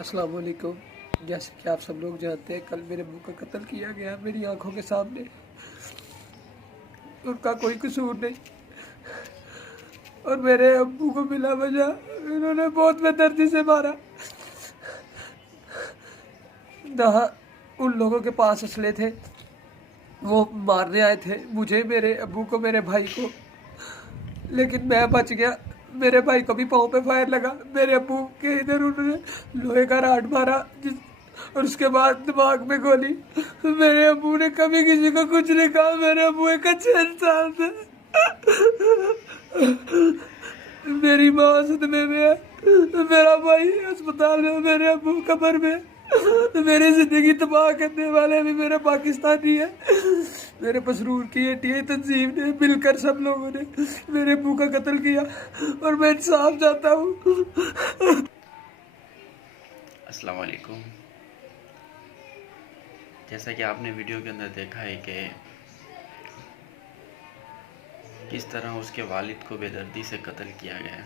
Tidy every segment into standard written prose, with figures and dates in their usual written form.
अस्सलाम वालेकुम। जैसे कि आप सब लोग जानते हैं, कल मेरे अब्बू का कत्ल किया गया मेरी आंखों के सामने। उनका कोई कसूर नहीं और मेरे अब्बू को बिला वजह इन्होंने बहुत बेदर्दी से मारा। जहाँ उन लोगों के पास असले थे वो मारने आए थे मुझे, मेरे अब्बू को, मेरे भाई को, लेकिन मैं बच गया। मेरे भाई को भी पाँव पे फायर लगा, मेरे अब्बू के इधर उन्होंने लोहे का राड मारा और उसके बाद दिमाग में गोली। मेरे अब्बू ने कभी किसी को कुछ नहीं कहा, मेरे अब्बू एक अच्छे इंसान थे। मेरी माँ सदमे में है, मेरा भाई अस्पताल में, मेरे अब्बू कब्र में। मेरी जिंदगी तबाह करने वाले भी मेरा पाकिस्तानी है। मेरे पसरूर की एटीए तंजीम ने मिलकर सब लोगों ने मेरे अब्बू का कत्ल किया और मैं इंसाफ चाहता हूँ। अस्सलाम वालेकुम। जैसा कि आपने वीडियो के अंदर देखा है कि किस तरह उसके वालिद को बेदर्दी से कत्ल किया गया।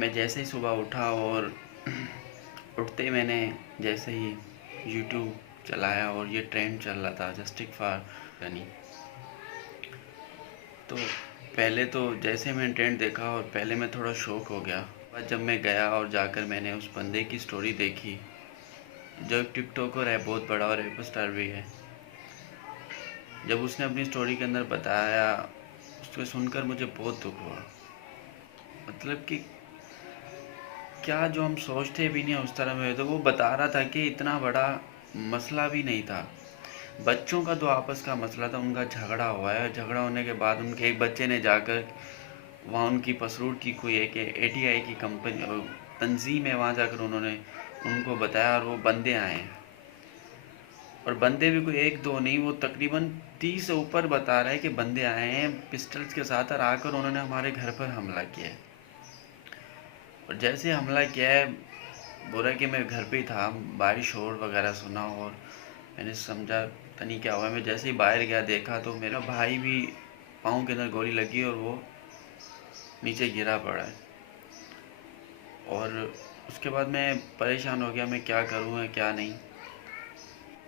मैं जैसे ही सुबह उठा और उठते ही मैंने जैसे ही यूट्यूब चलाया और ये ट्रेंड चल रहा था जस्टिस फॉर गनी, तो पहले तो जैसे मैंने ट्रेंड देखा और पहले मैं थोड़ा शौक हो गया। बाद जब मैं गया और जाकर मैंने उस बंदे की स्टोरी देखी, जो एक टिकटॉकर है बहुत बड़ा और रेप स्टार भी है, जब उसने अपनी स्टोरी के अंदर बताया उसको सुनकर मुझे बहुत दुख हुआ। मतलब कि क्या जो हम सोचते भी नहीं उस तरह में, तो वो बता रहा था कि इतना बड़ा मसला भी नहीं था, बच्चों का तो आपस का मसला था, उनका झगड़ा हुआ है। झगड़ा होने के बाद उनके एक बच्चे ने जाकर वहाँ उनकी पसरूर की कोई एक एटीआई की कंपनी तंजीम है, वहाँ जाकर उन्होंने उनको बताया और वो बंदे आए हैं। और बंदे भी कोई एक दो नहीं, वो तकरीबन 30 से ऊपर बता रहा है कि बंदे आए हैं पिस्टल्स के साथ और आकर उन्होंने हमारे घर पर हमला किया है। और जैसे हमला किया है, बोला कि मैं घर पे ही था, बारिश शोर वगैरह सुना और मैंने समझा पता नहीं क्या हुआ। मैं जैसे ही बाहर गया देखा तो मेरा भाई भी पाँव के अंदर गोली लगी और वो नीचे गिरा पड़ा है। और उसके बाद मैं परेशान हो गया, मैं क्या करूँ या क्या नहीं।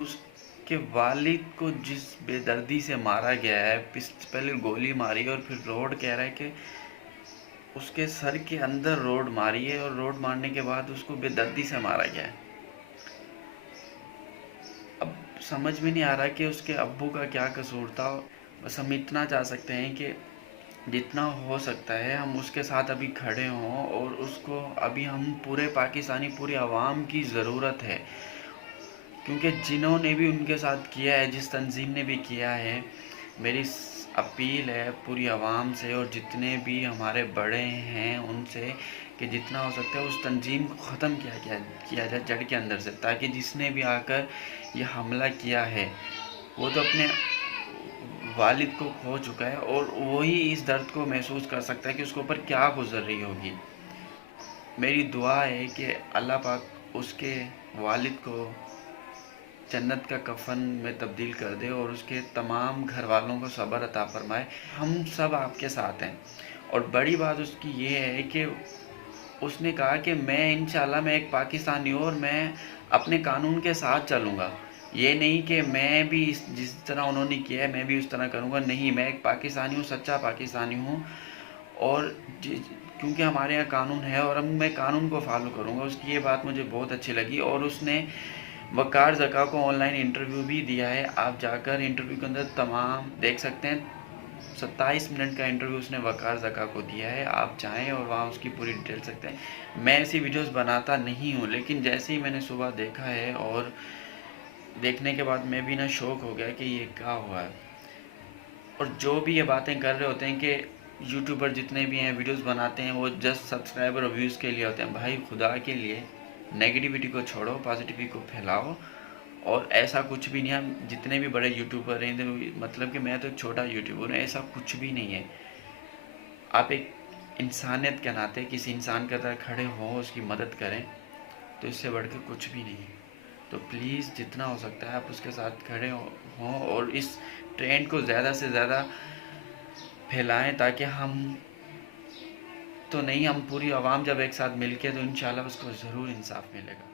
उसके वालिद को जिस बेदर्दी से मारा गया है, पहले गोली मारी और फिर रोड कह रहा है कि उसके सर के अंदर रोड मारी है और रोड मारने के बाद उसको बेदर्दी से मारा गया है। अब समझ में नहीं आ रहा कि उसके अब्बू का क्या कसूर था। बस हम इतना चाह सकते हैं कि जितना हो सकता है हम उसके साथ अभी खड़े हों और उसको अभी हम पूरे पाकिस्तानी पूरी आवाम की ज़रूरत है, क्योंकि जिन्होंने भी उनके साथ किया है, जिस तंजीम ने भी किया है, मेरी अपील है पूरी आवाम से और जितने भी हमारे बड़े हैं उनसे कि जितना हो सकता है उस तंजीम को ख़त्म किया जाए जड़ के अंदर से, ताकि जिसने भी आकर ये हमला किया है वो तो अपने वालिद को खो चुका है और वही इस दर्द को महसूस कर सकता है कि उसके ऊपर क्या गुजर रही होगी। मेरी दुआ है कि अल्लाह पाक उसके वालिद को जन्नत का कफन में तब्दील कर दे और उसके तमाम घर वालों को सब्र अता फरमाए। हम सब आपके साथ हैं। और बड़ी बात उसकी ये है कि उसने कहा कि मैं इंशाल्लाह मैं एक पाकिस्तानी हूँ और मैं अपने कानून के साथ चलूँगा। ये नहीं कि मैं भी जिस तरह उन्होंने किया है मैं भी उस तरह करूँगा, नहीं, मैं एक पाकिस्तानी हूँ, सच्चा पाकिस्तानी हूँ। और क्योंकि हमारे यहाँ कानून है और अब मैं कानून को फॉलो करूँगा। उसकी ये बात मुझे बहुत अच्छी लगी। और उसने वकार ज़का को ऑनलाइन इंटरव्यू भी दिया है, आप जाकर इंटरव्यू के अंदर तमाम देख सकते हैं। 27 मिनट का इंटरव्यू उसने वकार ज़का को दिया है, आप चाहें और वहाँ उसकी पूरी डिटेल सकते हैं। मैं ऐसी वीडियोस बनाता नहीं हूँ, लेकिन जैसे ही मैंने सुबह देखा है और देखने के बाद मैं भी ना शौक हो गया कि ये क्या हुआ है। और जो भी ये बातें कर रहे होते हैं कि यूट्यूबर जितने भी हैं वीडियोस बनाते हैं वो जस्ट सब्सक्राइबर और व्यूज़ के लिए होते हैं, भाई खुदा के लिए नेगेटिविटी को छोड़ो, पॉजिटिविटी को फैलाओ। और ऐसा कुछ भी नहीं है, हम जितने भी बड़े यूट्यूबर हैं, तो मतलब कि मैं तो एक छोटा यूट्यूबर हूँ, ऐसा कुछ भी नहीं है। आप एक इंसानियत के नाते किसी इंसान की तरह खड़े हों, उसकी मदद करें, तो इससे बढ़ के कुछ भी नहीं है। तो प्लीज़ जितना हो सकता है आप उसके साथ खड़े हों और इस ट्रेंड को ज़्यादा से ज़्यादा फैलाएं, ताकि हम तो नहीं, हम पूरी आवाम जब एक साथ मिलके तो इंशाल्लाह उसको ज़रूर इंसाफ मिलेगा।